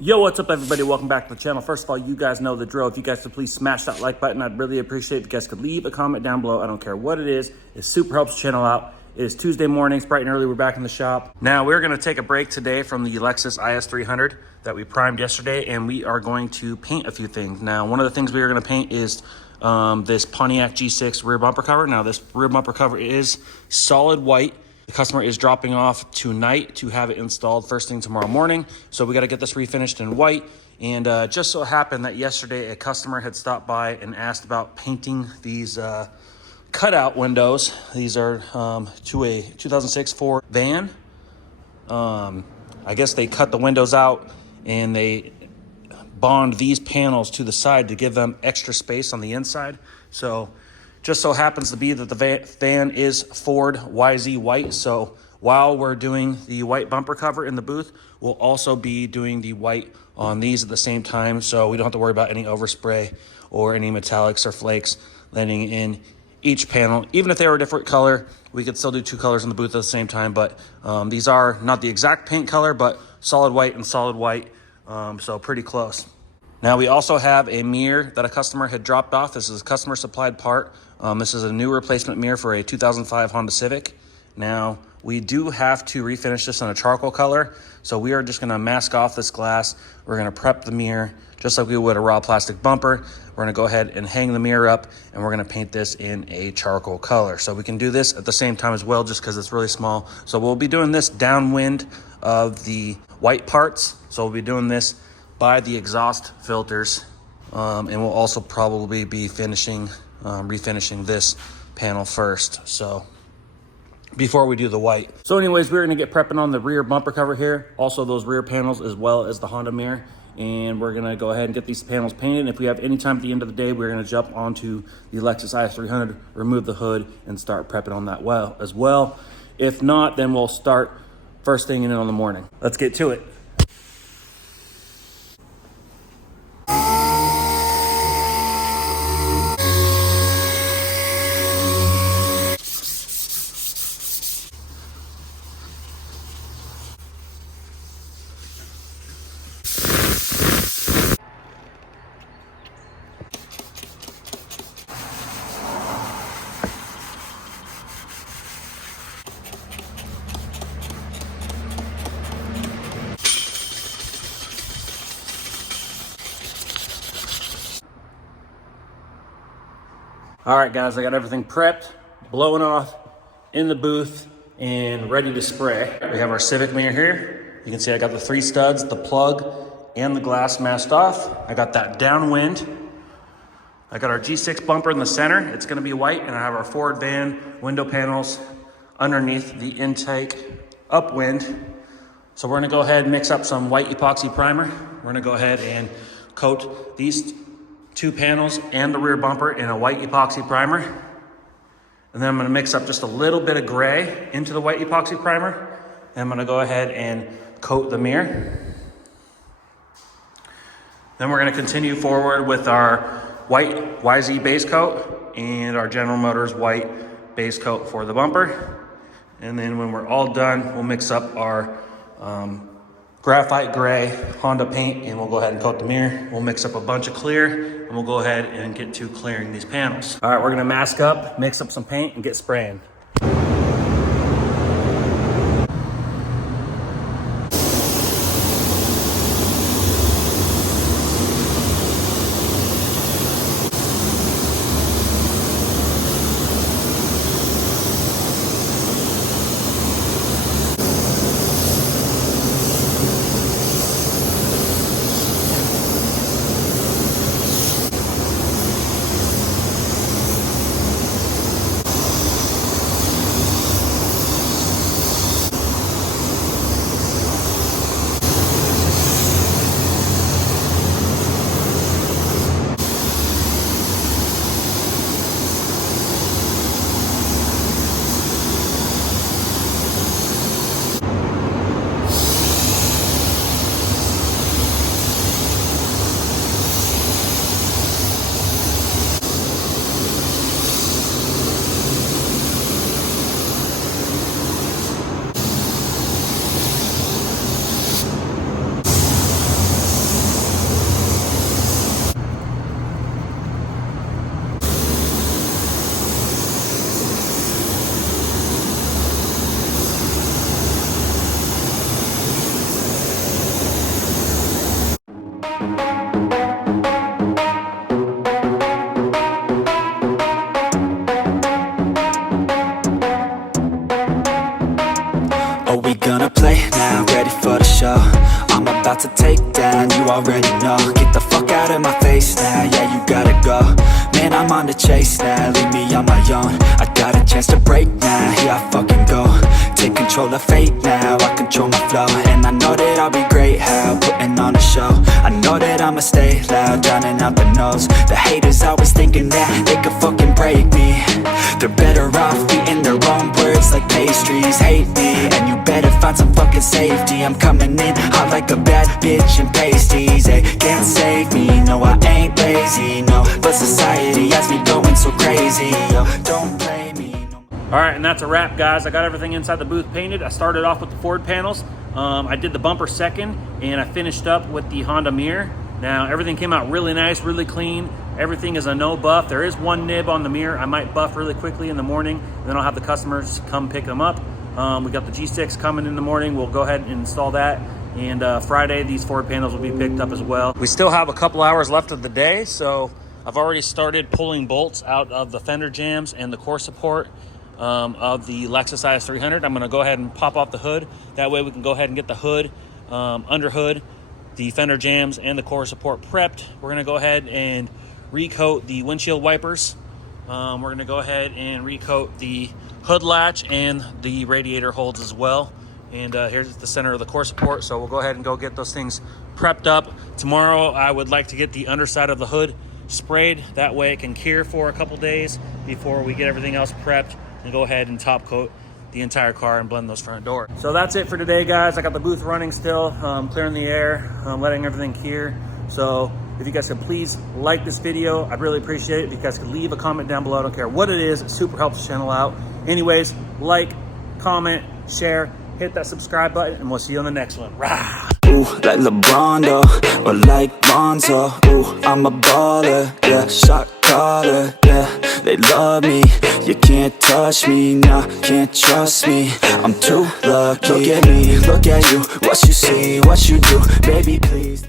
Yo, what's up everybody? Welcome back to the channel. First of all, you guys know the drill. If you guys could please smash that like button, I'd really appreciate it. If you guys could leave a comment down below. I don't care what it is. It super helps the channel out. It is Tuesday mornings, bright and early. We're back in the shop. Now we're gonna take a break today from the Lexus IS300 that we primed yesterday, and we are going to paint a few things. Now, one of the things we are gonna paint is this Pontiac G6 rear bumper cover. Now this rear bumper cover is solid white. The customer is dropping off tonight to have it installed first thing tomorrow morning. So we got to get this refinished in white. And just so happened that yesterday a customer had stopped by and asked about painting these cutout windows. These are to a 2006 Ford van. I guess they cut the windows out and they bond these panels to the side to give them extra space on the inside. So just so happens to be that the van is Ford YZ white. So while we're doing the white bumper cover in the booth, we'll also be doing the white on these at the same time. So we don't have to worry about any overspray or any metallics or flakes landing in each panel. Even if they were a different color, we could still do two colors in the booth at the same time. But these are not the exact paint color, but solid white and solid white. So pretty close. Now we also have a mirror that a customer had dropped off. This is a customer supplied part. This is a new replacement mirror for a 2005 Honda Civic. Now we do have to refinish this in a charcoal color. So we are just gonna mask off this glass. We're gonna prep the mirror just like we would a raw plastic bumper. We're gonna go ahead and hang the mirror up and we're gonna paint this in a charcoal color. So we can do this at the same time as well just because it's really small. So we'll be doing this downwind of the white parts. So we'll be doing this by the exhaust filters, and we'll also probably be refinishing this panel first, so before we do the white. So anyways, we're gonna get prepping on the rear bumper cover here, also those rear panels as well as the Honda mirror, and we're gonna go ahead and get these panels painted. And if we have any time at the end of the day, we're gonna jump onto the Lexus IS300, remove the hood, and start prepping on that as well. If not, then we'll start first thing in the morning. Let's get to it. All right, guys, I got everything prepped, blowing off in the booth, and ready to spray. We have our Civic mirror here. You can see I got the 3 studs, the plug, and the glass masked off. I got that downwind. I got our G6 bumper in the center. It's gonna be white, and I have our Ford van window panels underneath the intake upwind. So we're gonna go ahead and mix up some white epoxy primer. We're gonna go ahead and coat these 2 panels and the rear bumper in a white epoxy primer. And then I'm gonna mix up just a little bit of gray into the white epoxy primer. And I'm gonna go ahead and coat the mirror. Then we're gonna continue forward with our white YZ base coat and our General Motors white base coat for the bumper. And then when we're all done, we'll mix up our graphite gray Honda paint and we'll go ahead and coat the mirror. We'll mix up a bunch of clear and we'll go ahead and get to clearing these panels. All right, we're gonna mask up, mix up some paint and get spraying. about to take down, you already know. Get the fuck out of my face now, yeah, you gotta go. Man, I'm on the chase now, leave me on my own. I got a chance to break now, here I fucking go. Take control of fate now, I control my flow. And I know that I'll be great, how putting on a show. I know that I'ma stay loud, drowning out the noise. The haters always thinking that they could fucking break me. They're better off eating their own words like pastries. Hate me, and you better find some fucking safety. I'm coming in hot like a bad bitch in pasties. They can't save me, no I ain't lazy, no. But society has me going so crazy, yo, don't play me. All right, and that's a wrap, guys. I got everything inside the booth painted. I started off with the Ford panels. I did the bumper second, and I finished up with the Honda mirror. Now, everything came out really nice, really clean. Everything is a no buff. There is one nib on the mirror. I might buff really quickly in the morning, and then I'll have the customers come pick them up. We got the G6 coming in the morning. We'll go ahead and install that. And Friday, these Ford panels will be picked up as well. We still have a couple hours left of the day, so I've already started pulling bolts out of the fender jams and the core support of the Lexus IS300. I'm gonna go ahead and pop off the hood. That way we can go ahead and get the hood, under hood, the fender jams and the core support prepped. We're gonna go ahead and recoat the windshield wipers. We're gonna go ahead and recoat the hood latch and the radiator holds as well. And here's the center of the core support. So we'll go ahead and go get those things prepped up. Tomorrow, I would like to get the underside of the hood sprayed. That way it can cure for a couple days before we get everything else prepped and go ahead and top coat the entire car and blend those front doors. So that's it for today, guys. I got the booth running still, clearing the air, letting everything cure. So if you guys could please like this video, I'd really appreciate it. If you guys could leave a comment down below, I don't care what it is, it super helps the channel out. Anyways, like, comment, share, hit that subscribe button, and we'll see you on the next one. Rah! Ooh, like LeBron though, or like Lonzo. Ooh, I'm a baller, yeah, shot caller, yeah. They love me, you can't touch me, nah, can't trust me. I'm too lucky. Look at me, look at you, what you see, what you do, baby, please.